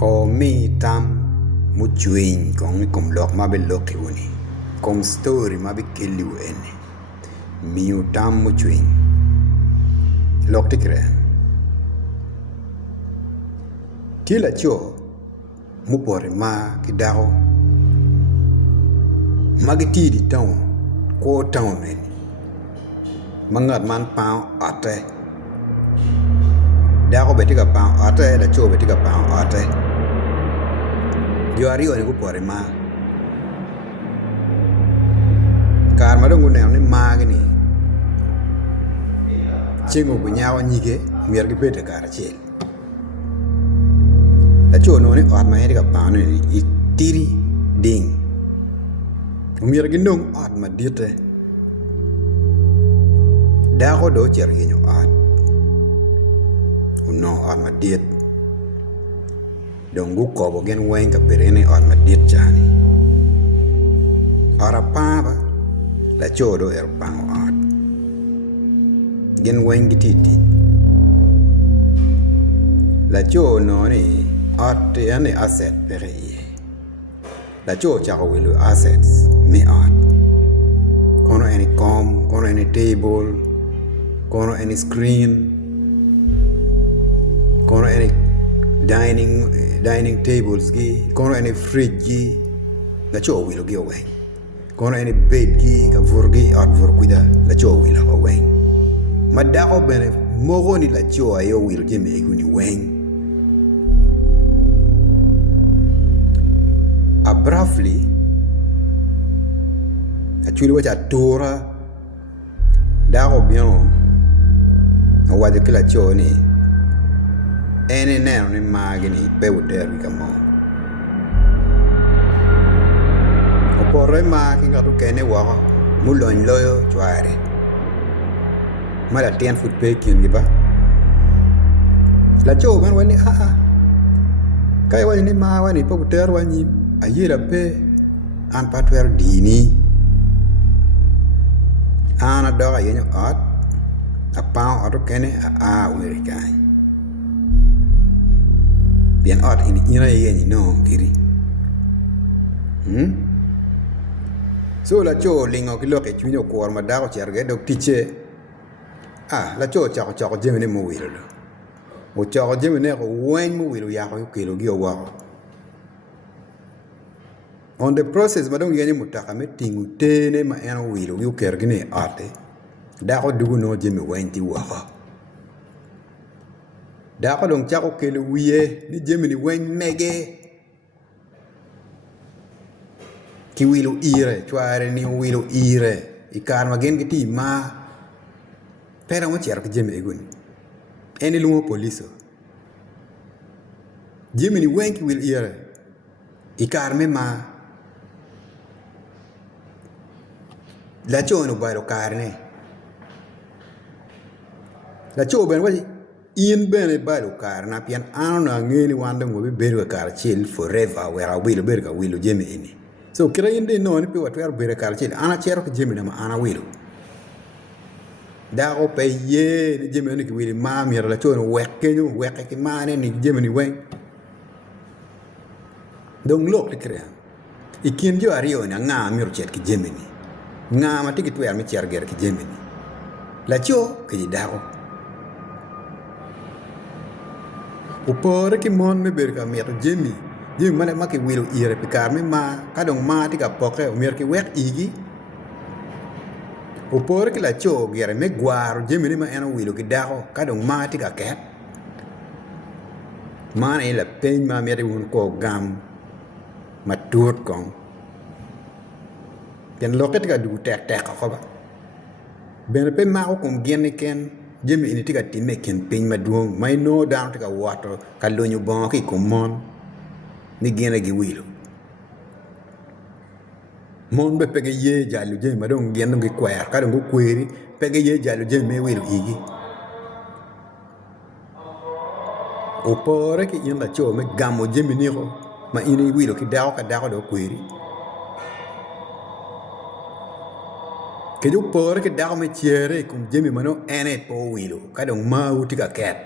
Ko mi tam mu chwiny kong kom lok ma be loki woni. Kom story ma be kelli weni. Miu tam mu chwiny. Lok tikre. Tila cho mu pori ma kidao. Magiti di town. Ko town eni. Mangat man pao ate. Dako betika pao ate, da cho betika pao ate. Yo ario ni kupore ma. Kar madongo ni magni. Chingo bunyawa nyige, mier gi bete kar chel. Da cho no ni ot ma hetika pao ni itiri ding. Mier gi nung ot ma diete. Dako do cher genyo ot. No ot ma diet. Dong gu kobo gen wen ka perene ot ma diet chani. Ora paba la chodo er pang ot. Gen wen gititi. La cho no ni ot yani asset pere ye. La cho chako wilu assets mi ot. Kono any com, kono any table, kono any screen, kono any dining tables gi, kono any fridge gi, la cho wilo gi wen. Kono any bed gi ka vurgi at vurkuida la cho wilo ga wen. Madako bene mogo ni la cho ayo wilo gi me guni wen. Abruptly, actually wacha tora dako biano wadi kila cho ni ene neno ni magini pe uter kamo opore ma kinga tu kene wako mulon loyo chware mala 10 foot pe kin giba la cho ban wani kai wani ni ma wani pe uter wani ayira pe an patwer dini ana doga yenyo ot a pao ot kene a wiri kai bien ot in ina yenyi no giri so la cho lingo ki loke chunyo kwor ma dago cherge dok tiche la cho chako jemene mo wiro lo o chako jemene ko wen mo wiro ya ko kilo gi owa on the process madong yenyi mutaka me tingu tene ma eno wiro gi kergine ate dako dugu no jemi wen ti wa dako dong chako kelo wiye ni jemini wen mege ki wilo ire chware ni wilo ire ikar magen giti ma pera mo cher ke jemi eguni eni lumo poliso jemini wen ki wilo ire ikar me ma la chono bairo karne la cho ben waji in bene bairo kar na pian ana ngeni wanda ngo be beru kar chill forever where I will berga will jemi ini so kira inde no ni pe watwer bere kar chill ana chero ke jemi na ana will da o pe ye ni jemi ni ki will ma mi la cho no wekke ni wekke ki mane ni jemi ni wen dong lok kira ikin jo ario na nga mi ro chet ki jemi ni nga ma tiki twer mi cher ger ki jemi ni la cho ke dao upore ki mon me berka meto jemi mane ma ki wilo ire pikar me ma kadong ma tika poke umier ki wek igi upore ki la cho gere me gwaro jemi ni ma eno wilo ki dako kadong ma tika ket mane la pen ma mere un ko gam ma tuot kong ken loket ka du tek ko ba ben pe ma ko kum gen ken jemi ini tika time ken pin maduong mai no down tika water ka lonyu bon ki komon ni gene gi wilo mon be pege ye jalu jemi madong gen ngi kwer ka dong kweri pege ye jalu jemi me wilo igi opore ki yin la cho me gamo jemi ni ko ma ini wilo ki dawo ka dawo do kweri ke ju por ke dago me chere kum jemi mano ene po wilo kadong ma uti ka ket